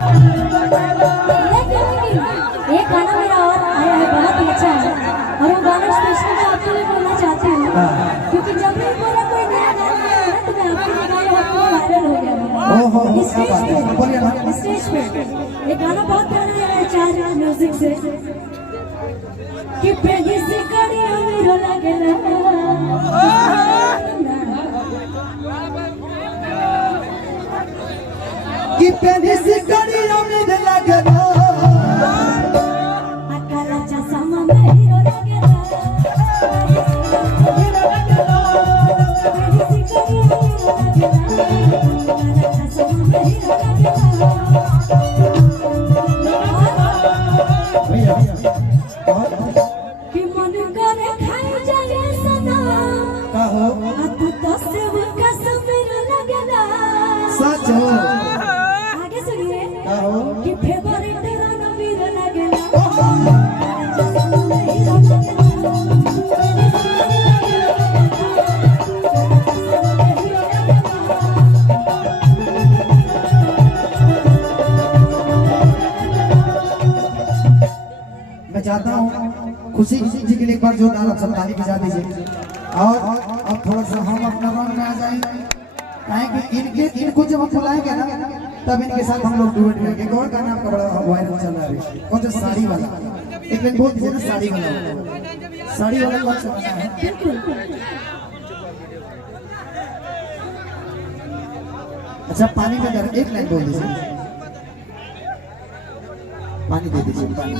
एक गाना मेरा और आया है, बहुत ही अच्छा है, और वो गाना स्पेशली मैं आपके लिए बोलना चाहती हूँ, क्योंकि जब भी मेरा कोई नया गाना आया ना तो मैं आपके लिए गाया और वायरल हो गया स्टेज पे। ये गाना बहुत प्यारा है, चार म्यूजिक से कि पहली से कड़िया मेरो लगना कि पहली से कड़िया मेरो लगना अकला चसमा मेरो लगना कि मन करे खाई जाए सदा का हो तू तो से कसम मेरो लगना सच हो आगे सुनिए का हो कि फेवरेट राना मेरो लगना मैं चाहता हूँ खुशी जी के लिए एक बार जोरदार आप सब ताली बजा दीजिए और अब थोड़ा सा हम अपना रंग में आ जाए, कि इनको जब हम बुलाएंगे ना तब इनके साथ हम लोग डुएट करेंगे। एक और गाना आपका बड़ा वायरल चल रहा है और जो साड़ी वाला, एक लाइन बोल दीजिए ना साड़ी वाला कौन सा गाना है? अच्छा पानी में जरा एक लाइन बोल दीजिए, पानी दे दीजिए पानी।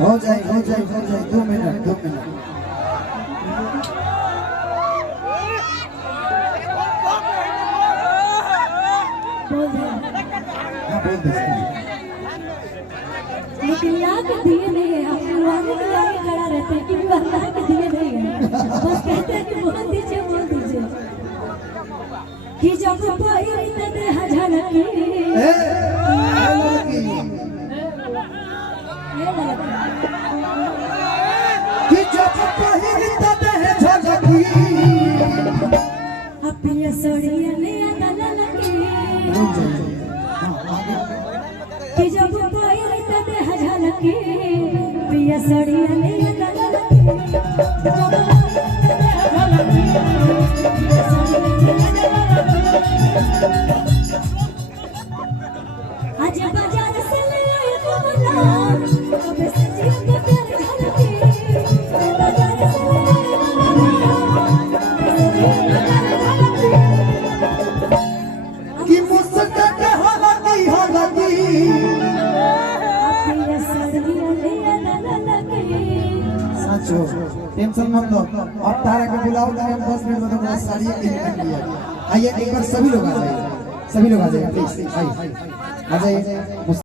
हो जाए 2 मिनट हाँ बोल दीजिए। लेकिन यहाँ के दिए नहीं है, आप वाले के आगे खड़ा रहते हैं क्योंकि अल्लाह के दिए नहीं है, बस कहते हैं कि बोल दीजिए कि जब पहिरी तदे हझलकी कि जब पहिरी तदे झलकी अपनी सोड़िया ले ललकी कि जब पहिरी तदे हझलकी पिया सोड़िया ले ललकी आज बाजार से ले आए गुलाब कब से जिया के प्यार झलकी बाजार से ले आए गुलाब कि मुस्का के हलकी पिया सोड़िया ले ललकी सच हो टेंशन मत लो, अब तारा के बुलाओ तारा 10 मिनट में तुम्हारा साड़ी निकल लिया। आइए एक बार सभी लोग आ जाइए प्लीज आ जाइए।